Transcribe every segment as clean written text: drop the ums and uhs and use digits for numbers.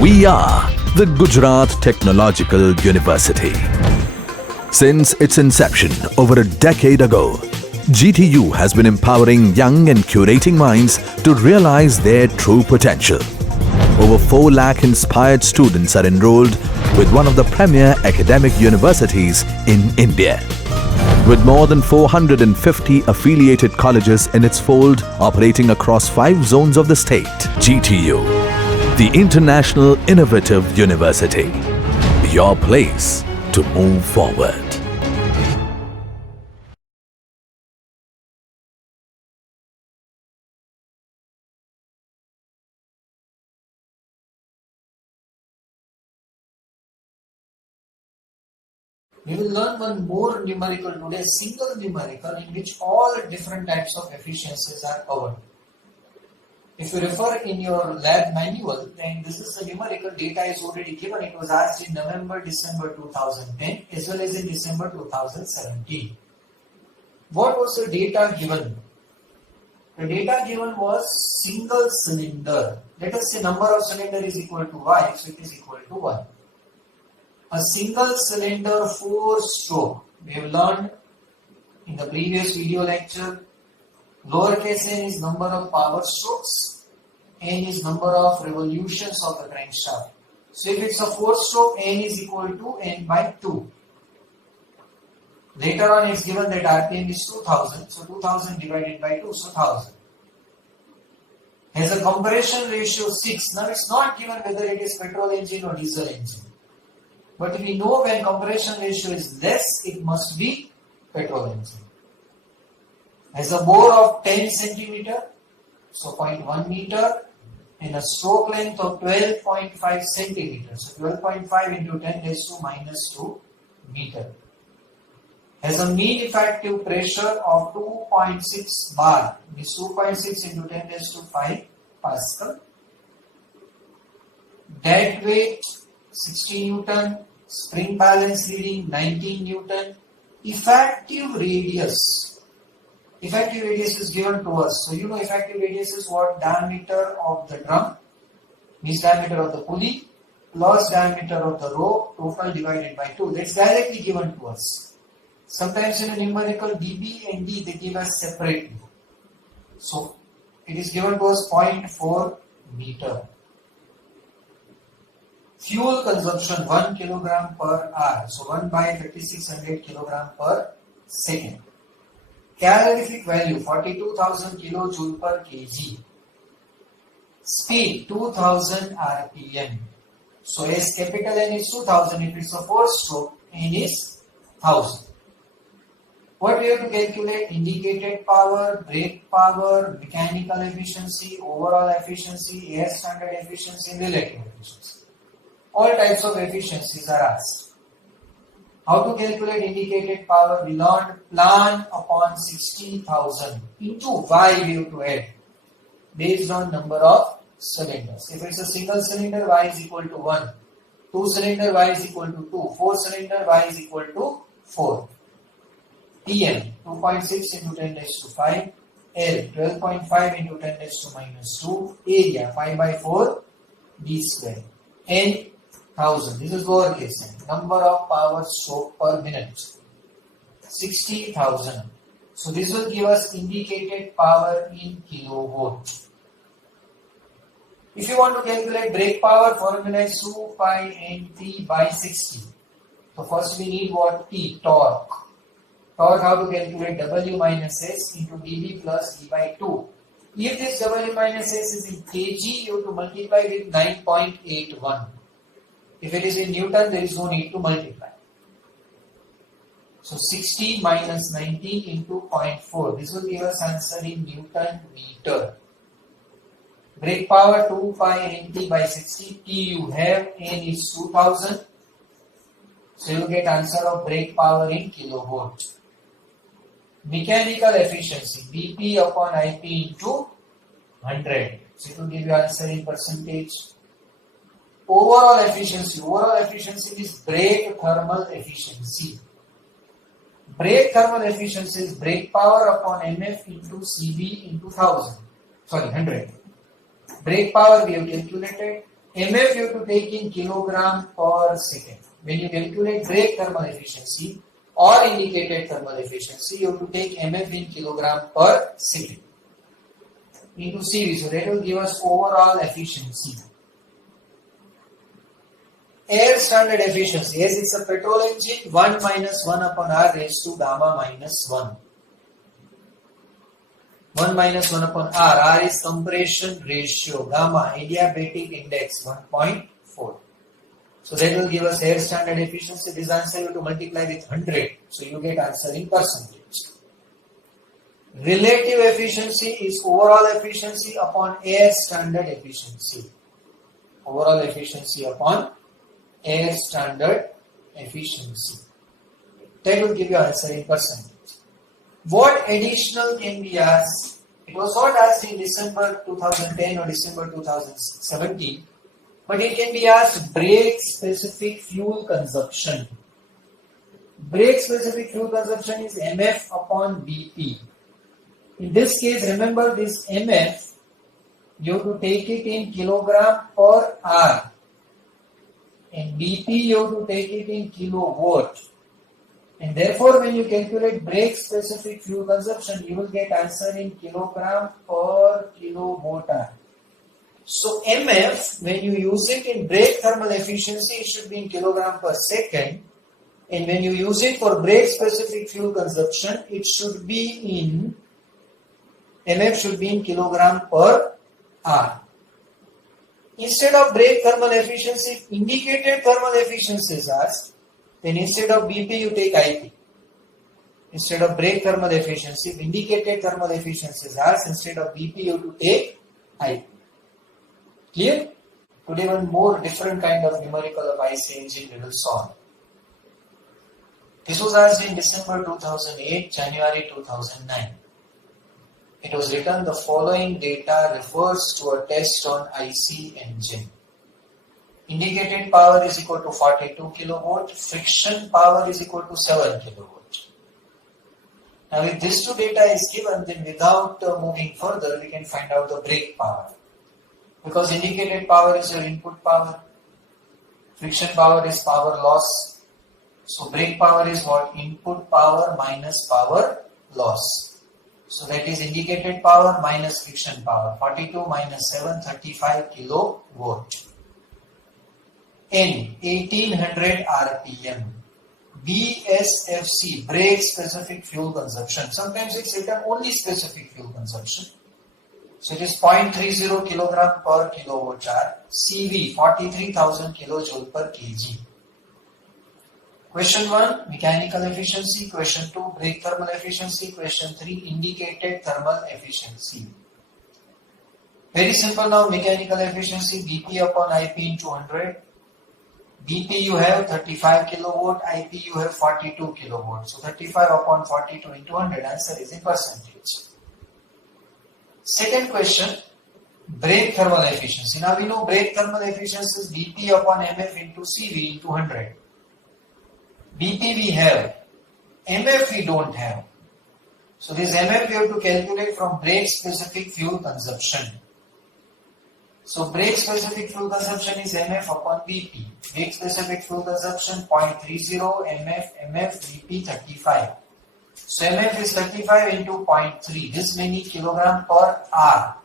We are the Gujarat Technological University. Since its inception over a decade ago, GTU has been empowering young and curating minds to realize their true potential. Over 4 lakh inspired students are enrolled with one of the premier academic universities in India. With more than 450 affiliated colleges in its fold operating across 5 zones of the state, GTU, the International Innovative University, your place to move forward. We will learn one more numerical today, single numerical in which all different types of efficiencies are covered. If you refer in your lab manual, then this is the numerical data is already given. It was asked in November, December 2010 as well as in December 2017. What was the data given? The data given was single cylinder. Let us say number of cylinder is equal to y, so it is equal to 1. A single cylinder 4-stroke. We have learned in the previous video lecture, lowercase n is number of power strokes, n is number of revolutions of the crankshaft. So if it's a 4-stroke, n is equal to n by 2. Later on it's given that RPM is 2000, so 2000 divided by 2, so 1000. Has a compression ratio 6. Now it's not given whether it is petrol engine or diesel engine. But we know when compression ratio is less, it must be petrol engine. Has a bore of 10 centimeter, so 0.1 meter, and a stroke length of 12.5 centimeters, so 12.5 into 10 raised to minus 2 meter. Has a mean effective pressure of 2.6 bar, means 2.6 into 10 raised to 5 Pascal. Dead weight 60 Newton, spring balance reading 19 Newton, effective radius. Effective radius is given to us. So you know effective radius is what? Diameter of the drum, means diameter of the pulley, plus diameter of the rope, total divided by 2. That's directly given to us. Sometimes in a numerical dB and D they give us separately. So it is given to us 0.4 meter. Fuel consumption 1 kilogram per hour, so 1 by 3600 kilogram per second. Calorific value 42,000 kilojoule per kg. Speed 2000 rpm. So as capital N is 2000, if it's a 4-stroke, N is 1000. What we have to calculate? Indicated power, brake power, mechanical efficiency, overall efficiency, air standard efficiency, and relative efficiency. All types of efficiencies are asked. How to calculate indicated power? We learned plan upon 60,000 into y we have to add based on number of cylinders. If it's a single cylinder, y is equal to 1. 2 cylinder, y is equal to 2. 4 cylinder, y is equal to 4. PM 2.6 into 10 raised to 5. L 12.5 into 10 raised to minus 2. Area 5 by 4 d square. N 1000. This is lowercase n. Number of power stroke per minute 60,000. So this will give us indicated power in kilowatt. If you want to calculate brake power, formula is 2 pi nt by 60. So first we need what? T, torque. Torque, how to calculate? W minus S into dB plus d by 2. If this W minus S is in kg, you have to multiply with 9.81. If it is in Newton, there is no need to multiply. So 60 minus 19 into 0.4. This will give us answer in Newton meter. Brake power 2 pi nt by 60. T you have, N is 2000. So you get answer of brake power in kilowatt. Mechanical efficiency BP upon IP into 100. So it will give you answer in percentage. Overall efficiency is brake thermal efficiency. Brake thermal efficiency is brake power upon MF into CB into 100. Brake power we have calculated. MF you have to take in kilogram per second. When you calculate brake thermal efficiency or indicated thermal efficiency, you have to take MF in kilogram per second into CV. So that will give us overall efficiency. Air standard efficiency, as it's a petrol engine, 1 minus 1 upon R raised to gamma minus 1. 1 minus 1 upon R. R is compression ratio. Gamma, adiabatic index, 1.4. So that will give us air standard efficiency. This answer you have to multiply with 100. So you get answer in percentage. Relative efficiency is overall efficiency upon air standard efficiency. Overall efficiency upon air standard efficiency. That will give you answer in percentage. What additional can be asked? It was not asked in December 2010 or December 2017, but it can be asked brake specific fuel consumption. Brake specific fuel consumption is MF upon BP. In this case, remember this MF, you have to take it in kilogram per hour. In BP, you have to take it in kilowatt. And therefore, when you calculate brake specific fuel consumption, you will get answer in kilogram per kilowatt hour. So MF, when you use it in brake thermal efficiency, it should be in kilogram per second. And when you use it for brake specific fuel consumption, it should be in, MF should be in kilogram per hour. Instead of brake thermal efficiency, indicated thermal efficiency is asked. Then instead of BP, you take IP. Instead of brake thermal efficiency, indicated thermal efficiency is asked. Instead of BP, you have to take IP. Clear? Today, one more different kind of numerical of IC engine we will solve. This was asked in December 2008, January 2009. It was written, the following data refers to a test on IC engine. Indicated power is equal to 42 kilowatt, friction power is equal to 7 kilowatt. Now if this two data is given, then without moving further, we can find out the brake power. Because indicated power is your input power, friction power is power loss. So brake power is what? Input power minus power loss. So that is indicated power minus friction power. 42 minus 7, 35 kilowatt. N 1800 RPM. BSFC, brake specific fuel consumption. Sometimes it's written only specific fuel consumption. So it is 0.30 kilogram per kilowatt hour. CV 43,000 kilojoule per kg. Question 1, mechanical efficiency. Question 2, brake thermal efficiency. Question 3, indicated thermal efficiency. Very simple now, mechanical efficiency, BP upon IP into 100. BP you have 35 kilowatt, IP you have 42 kilowatt. So 35 upon 42 into 100, answer is in percentage. Second question, brake thermal efficiency. Now we know brake thermal efficiency is BP upon MF into CV into 100. BP we have, MF we don't have. So this MF we have to calculate from brake specific fuel consumption. So brake specific fuel consumption is MF upon BP. Brake specific fuel consumption 0.30 MF BP 35. So MF is 35 into 0.3. This many kilogram per hour.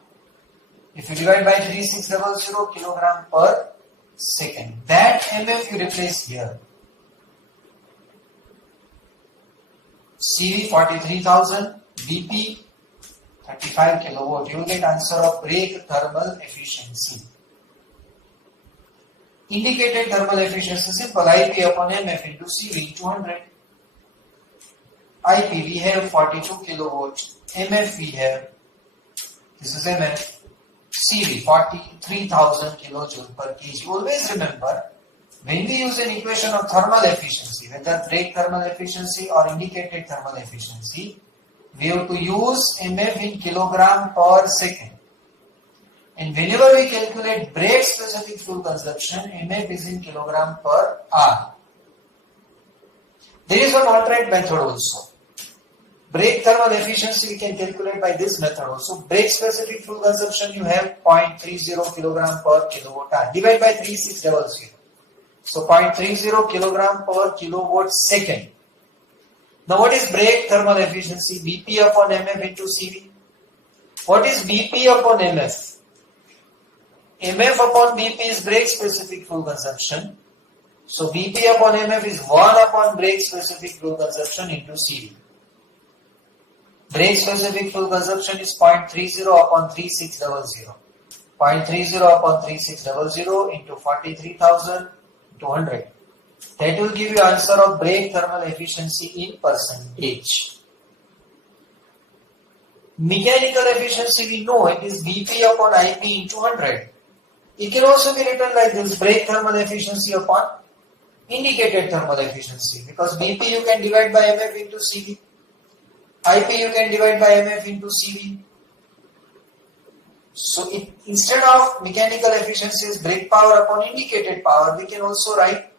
If you divide by 3600 kilogram per second. That MF you replace here. CV 43,000, BP 35 kilowatt. You will get answer of brake thermal efficiency. Indicated thermal efficiency, simple. IP upon MF into CV 200. IP we have 42 kilowatt. MF we have, this is MF. CV 43,000 kilojoule per kg. Always remember, when we use an equation of thermal efficiency, whether brake thermal efficiency or indicated thermal efficiency, we have to use MF in kilogram per second. And whenever we calculate brake specific fuel consumption, MF is in kilogram per hour. There is one alternate method also. Brake thermal efficiency we can calculate by this method also. Brake specific fuel consumption you have 0.30 kilogram per kilowatt hour. Divide by 3600. So 0.30 kilogram per kilowatt second. Now what is brake thermal efficiency? BP upon MF into CV. What is BP upon MF? MF upon BP is brake specific fuel consumption. So BP upon MF is 1 upon brake specific fuel consumption into CV. Brake specific fuel consumption is 0.30 upon 3600. 0.30 upon 3600 into 43,200. That will give you answer of brake thermal efficiency in percentage. Mechanical efficiency we know it is BP upon IP into 100. It can also be written like this, brake thermal efficiency upon indicated thermal efficiency, because BP you can divide by MF into CV. IP you can divide by MF into CV. So instead of mechanical efficiency is brake power upon indicated power, we can also write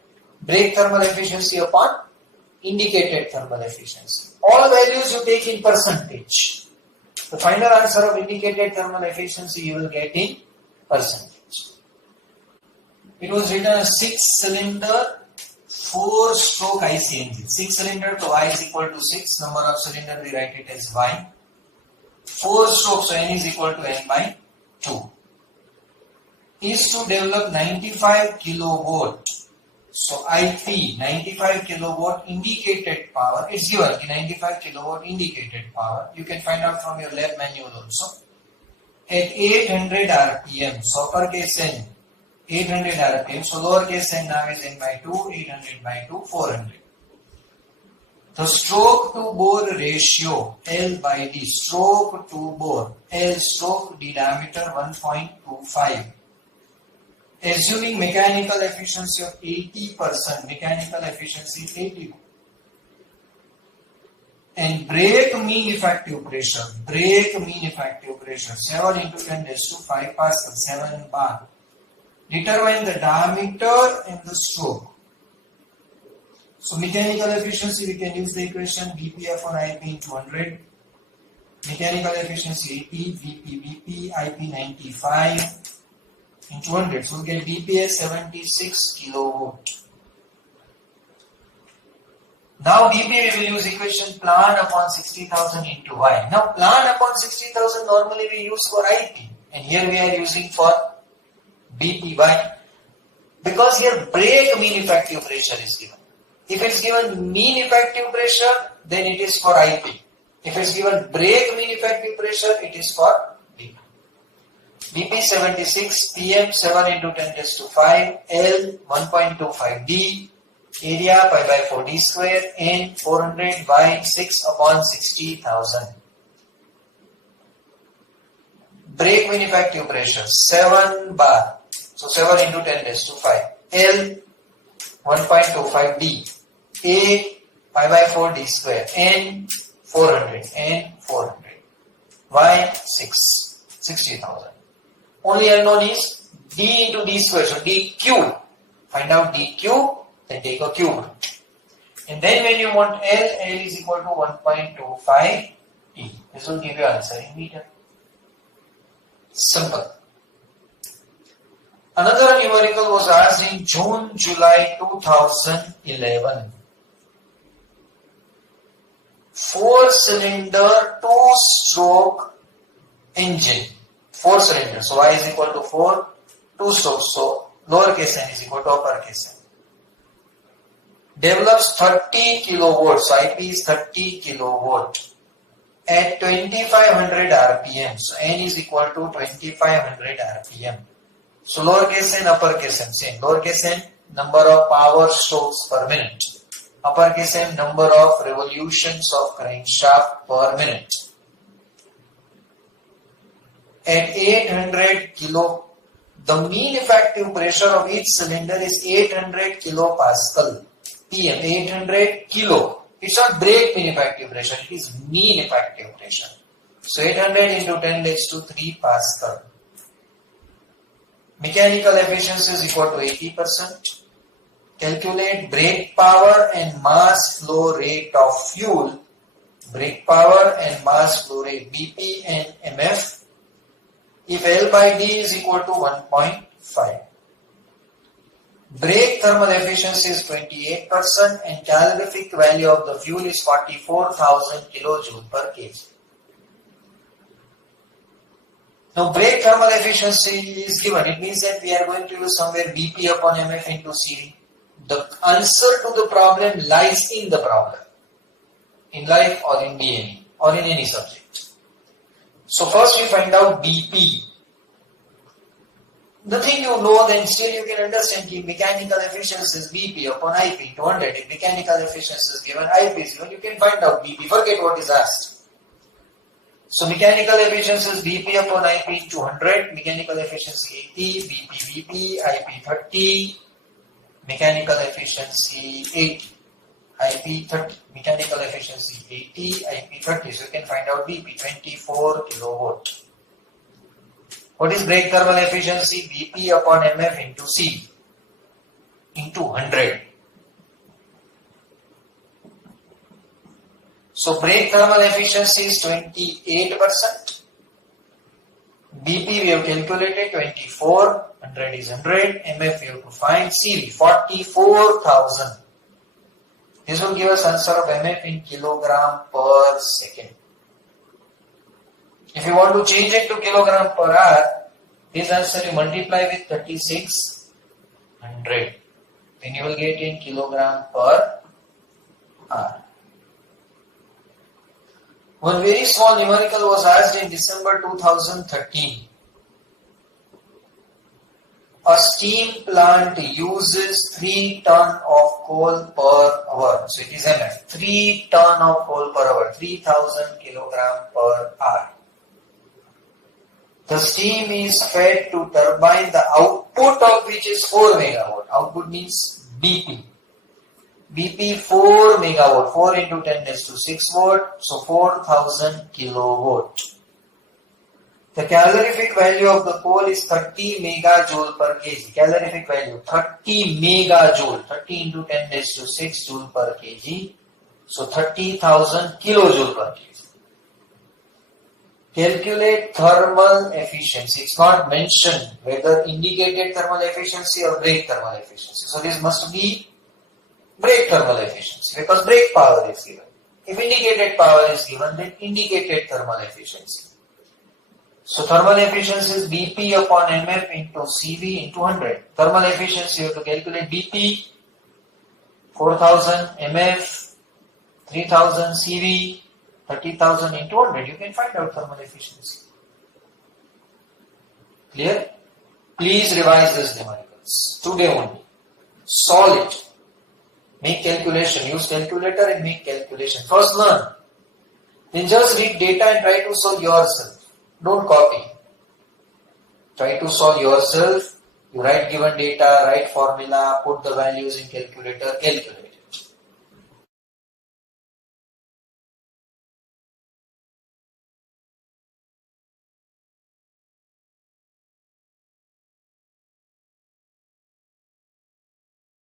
brake thermal efficiency upon indicated thermal efficiency. All values you take in percentage. The final answer of indicated thermal efficiency you will get in percentage. It was written as 6-cylinder 4-stroke IC engine. 6-cylinder, so I is equal to 6. Number of cylinder we write it as Y. 4-stroke, so N is equal to N by 2. Is to develop 95 kilowatt. So IP 95 kilowatt indicated power. It's given 95 kilowatt indicated power. You can find out from your lab manual also. At 800 RPM. So uppercase N 800 RPM. So lowercase n now is N by 2. 800 by 2 400. The stroke to bore ratio L by D. Stroke to bore L stroke D diameter 1.25. Assuming mechanical efficiency of 80%, mechanical efficiency 80%, and brake mean effective pressure 7 into 10 raised to 5 Pascal, 7 bar. Determine the diameter and the stroke. So mechanical efficiency we can use the equation BP upon IP into 100. Mechanical efficiency 80, BP, IP 95. Into 100, so we get BP as 76 kilowatt. Now BP we will use equation plan upon 60,000 into Y. Now plan upon 60,000 normally we use for IP, and here we are using for BP. Why? Because here brake mean effective pressure is given. If it's given mean effective pressure, then it is for IP. If it's given brake mean effective pressure, it is for BP. BP 76, PM 7 into 10 raised to 5, L 1.25 D, area pi by 4 D square, N 400 by 6 upon 60,000. Brake mean effective pressure 7 bar, so 7 into 10 raised to 5, L 1.25 D, A pi by 4 D square, N 400, Y 60,000. Only unknown is D into D square, so D cube. Find out D cube, then take a cube root. And then when you want L is equal to 1.25 T. This will give you answer in meter. Simple. Another numerical was asked in June, July 2011. 4-cylinder 2-stroke engine. 4 cylinders, so Y is equal to 4, 2 strokes, so lowercase n is equal to uppercase n. Develops 30 kilowatt, so IP is 30 kilowatt at 2500 RPM, so N is equal to 2500 RPM. So lowercase n, uppercase n, same. Lowercase n, number of power strokes per minute. Uppercase n, number of revolutions of crankshaft per minute. At 800 kilo, the mean effective pressure of each cylinder is 800 kilopascal. PM, 800 kilo. It's not brake mean effective pressure, it is mean effective pressure. So 800 into 10 raised to 3 Pascal. Mechanical efficiency is equal to 80%. Calculate brake power and mass flow rate of fuel brake power and mass flow rate BP and MF if L by D is equal to 1.5. Brake thermal efficiency is 28% and calorific value of the fuel is 44,000 kilojoule per kg. Now brake thermal efficiency is given. It means that we are going to use somewhere BP upon MF into CV. The answer to the problem lies in the problem. In life or in BNE or in any subject. So first we find out BP. Nothing you know, then still you can understand the mechanical efficiency is BP upon IP into 100. If mechanical efficiency is given, IP is given, you can find out BP. Forget what is asked. So mechanical efficiency is BP upon IP into 100. Mechanical efficiency 80, BP, IP 30. Mechanical efficiency 8. IP 30, mechanical efficiency 80, IP 30. So you can find out BP 24 kilowatt. What is brake thermal efficiency? BP upon MF into C into 100. So brake thermal efficiency is 28%. BP we have calculated 24, 100 is 100, MF we have to find, CV 44,000. This will give us answer of MF in kilogram per second. If you want to change it to kilogram per hour, this answer you multiply with 3600. Then you will get in kilogram per hour. One very small numerical was asked in December 2013. A steam plant uses 3 ton of coal per hour. So it is MF. 3 ton of coal per hour. 3000 kilogram per hour. The steam is fed to turbine, the output of which is 4 megawatt. Output means BP. BP 4 megawatt. 4 into 10 is to 6 watt. So 4000 kilowatt. The calorific value of the coal is 30 megajoule per kg. Calorific value 30 megajoule. 30 into 10 is to 6 joule per kg. So 30,000 kilojoule per kg. Calculate thermal efficiency. It's not mentioned whether indicated thermal efficiency or brake thermal efficiency. So this must be brake thermal efficiency because brake power is given. If indicated power is given, then indicated thermal efficiency. So thermal efficiency is BP upon MF into CV into 100. Thermal efficiency you have to calculate BP 4000, MF 3000, CV 30,000 into 100. You can find out thermal efficiency. Clear? Please revise these numericals today only. Solve it. Make calculation. Use calculator and make calculation. First learn. Then just read data and try to solve yourself. Don't copy. Try to solve yourself. You write given data, write formula, put the values in calculator, calculate.